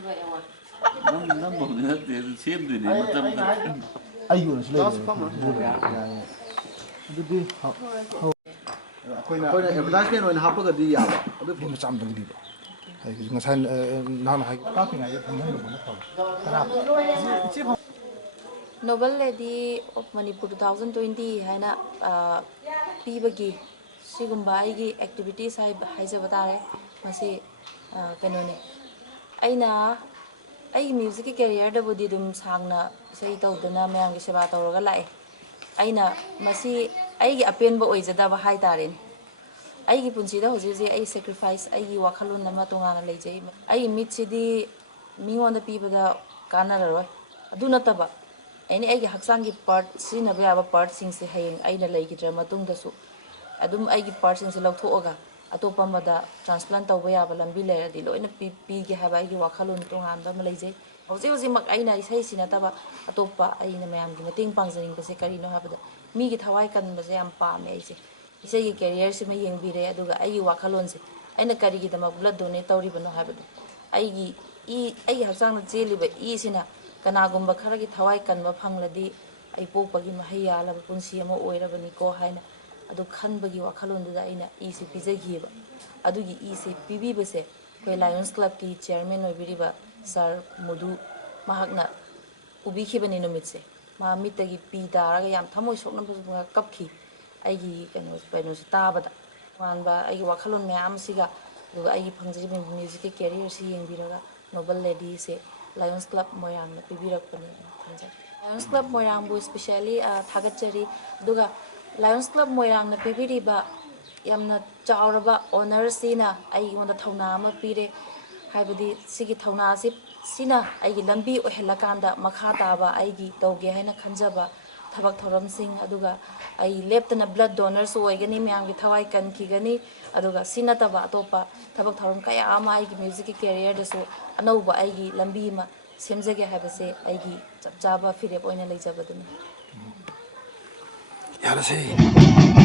Namanya same deh macam ayo na sila ꯑꯗꯨꯗꯤ ꯑꯩꯈꯣꯏꯅ advertisement ꯑꯣꯏꯅ ꯍꯥꯞꯄꯒꯗꯤ ꯌꯥꯕ ꯑꯗꯨ ꯃꯆꯥ ꯑꯃꯇꯪ ꯄꯤꯕ ꯍꯥꯏꯗꯤ ꯉꯁꯥꯏ ꯅꯍꯥꯟ ꯍꯥꯏ ꯀꯥꯞꯄꯤꯉꯩꯗ ꯐꯪꯍꯟꯕꯅ ꯐꯕ Noble Lady of Manipur 2020 haina pibagi sigumba aigi activities haijaba tare masi kanone aina ai music career da budi dum sangna sei tawdana mayam gi seba tawraga lae aina masi aigi apenba oijadaba hai tare aigi punchida hoji ai sacrifice aigi wakhalun nama tongana leijai ai mitsidi mingonda pibada kanararoi aduna taba any I have sang part seen a very part since the haying Aina Lake Dramatung the soup. Adum I give parts in the Lotoga, Atopamada, transplant away of Lambilla, the Loina Pig have I Wakalun Tongan, the Malaysia. Jose was in Macaina is hay sinataba, Atopa, Aina Mam, the Ting Panzing, the Secarino have the me get Hawaii can Mazam Pa Macy. He say you carriers in my young Vire, Aduga, Ayi Wakalonse, and a carry them of blood donate or even no habit. I have sang jelly but easy na. Kanagumba Karagi Tawai can Mapangladi, I popagi Mahia, Lapunsiamo, Oirabanico, Haina, Adu Kanbagi Wakalunda in easy pizza giver. Adugi easy PB where Lions Club ki chairman of Riva, Sir Mudu Mahagna, Ubi Hiban in Mitse, Ma Mitagi P. Daragam Tamo Shoknam Cupkey, Igi and was Benus Tabada. One by I Wakalun Mam Siga, do I Panjim music career seeing Viraga, Noble Lady say. Lions Club Moyang na pibirakpani Lions Club Moyang bu especially thagachari duga Lions Club Moyang na pibiriba yamna chawraba honor sina ai ngonda thauna ama pire haibadi sigi thauna sina ai gi lambi ohelakanda makha taba ai gi tawge haina khanjaba thabak thoram sing aduga ai leptana blood donors oigani myam gi thawai kan khigani aduga sina taba atopa thabak thoram kaya ama ai gi music career da so anauba ai gi lambi ma semjage habase ai gi chapchaba firep oina leijabaduni yarase